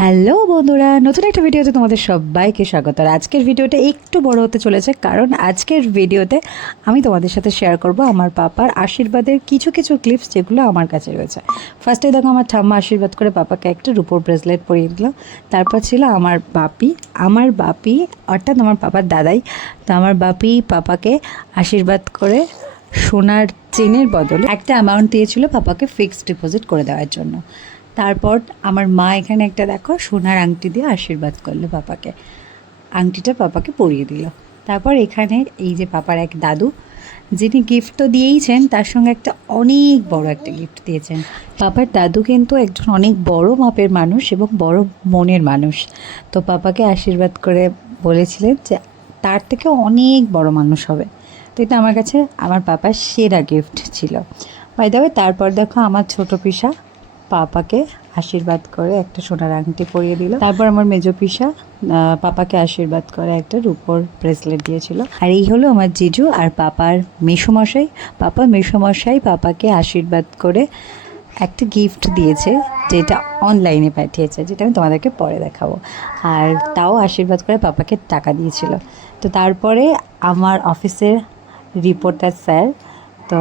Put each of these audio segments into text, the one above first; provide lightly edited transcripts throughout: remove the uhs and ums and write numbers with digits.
Hello বন্ধুরা, নতুন একটা ভিডিওতে তোমাদের সবাইকে স্বাগত। আর আজকের ভিডিওটা একটু বড় হতে চলেছে, কারণ আজকের ভিডিওতে আমি তোমাদের সাথে শেয়ার করব আমার পাপার আশীর্বাদের কিছু কিছু ক্লিপস, যেগুলো আমার কাছে রয়েছে। ফার্স্টে দেখো আমার ঠাম্মা আশীর্বাদ করে পাপাকে একটা রূপোর ব্রেসলেট পরিয়ে দিল। তারপর ছিল আমার বাপি অর্থাৎ আমার পাপার দাদাই। তো আমার বাপি পাপাকে আশীর্বাদ করে সোনার চেনের বদলে একটা অ্যামাউন্ট দিয়েছিল পাপাকে ফিক্সড ডিপোজিট করে দেওয়ার জন্য। তারপর আমার মা এখানে একটা দেখো সোনার আংটি দিয়ে আশীর্বাদ করলো পাপাকে, আংটিটা পাপাকে পরিয়ে দিল। তারপর এখানে এই যে পাপার এক দাদু, যিনি গিফট তো দিয়েইছেন, তার সঙ্গে একটা অনেক বড় একটা গিফট দিয়েছেন। পাপার দাদু কিন্তু একজন অনেক বড় মাপের মানুষ এবং বড় মনের মানুষ। তো পাপাকে আশীর্বাদ করে বলেছিলেন যে তার থেকে অনেক বড় মানুষ হবে। তো এটা আমার কাছে আমার পাপার সেরা গিফট ছিল। বাই দ্য ওয়ে, তারপর দেখো আমার ছোট পিসা পাপাকে আশীর্বাদ করে একটা সোনার আংটি পরিয়ে দিল। তারপর আমার মেজো পিসা পাপাকে আশীর্বাদ করে একটা রূপোর ব্রেসলেট দিয়েছিল। আর এই হলো আমার জিজু আর পাপার মেসোমশাই। মেসোমশাই পাপাকে আশীর্বাদ করে একটা গিফট দিয়েছে, যেটা অনলাইনে পাঠিয়েছে, যেটা আমি তোমাদেরকে পরে দেখাবো। আর তাও আশীর্বাদ করে পাপাকে টাকা দিয়েছিল। তো তারপরে আমার অফিসের রিপোর্টার স্যার তো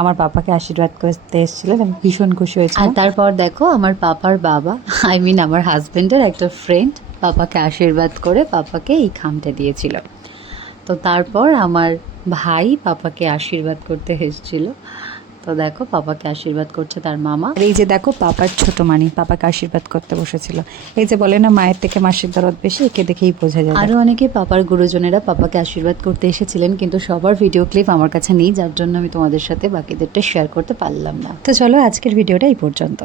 আমার পাপাকে আশীর্বাদ করতে এসেছিলেন, আমি ভীষণ খুশি হয়েছিলাম। আর তারপর দেখো আমার পাপার বাবা, আমার হাজব্যান্ডের একটা ফ্রেন্ড পাপাকে আশীর্বাদ করে পাপাকে এই খামটা দিয়েছিল। তো তারপর আমার ভাই পাপাকে আশীর্বাদ করতে এসেছিল। তো দেখো পাপাকে আশীর্বাদ করছে তার মামা। আর এই যে দেখো পাপার ছোট মানি পাপাকে আশীর্বাদ করতে বসেছিল। এই যে বলে না, মায়ের থেকে মাসির দরদ বেশি, একে দেখেই বোঝা যায়। আরও অনেকে পাপার গুরুজনেরা পাপাকে আশীর্বাদ করতে এসেছিলেন, কিন্তু সবার ভিডিও ক্লিপ আমার কাছে নেই, যার জন্য আমি তোমাদের সাথে বাকিদেরটা শেয়ার করতে পারলাম না। তো চলো আজকের ভিডিওটা এই পর্যন্ত।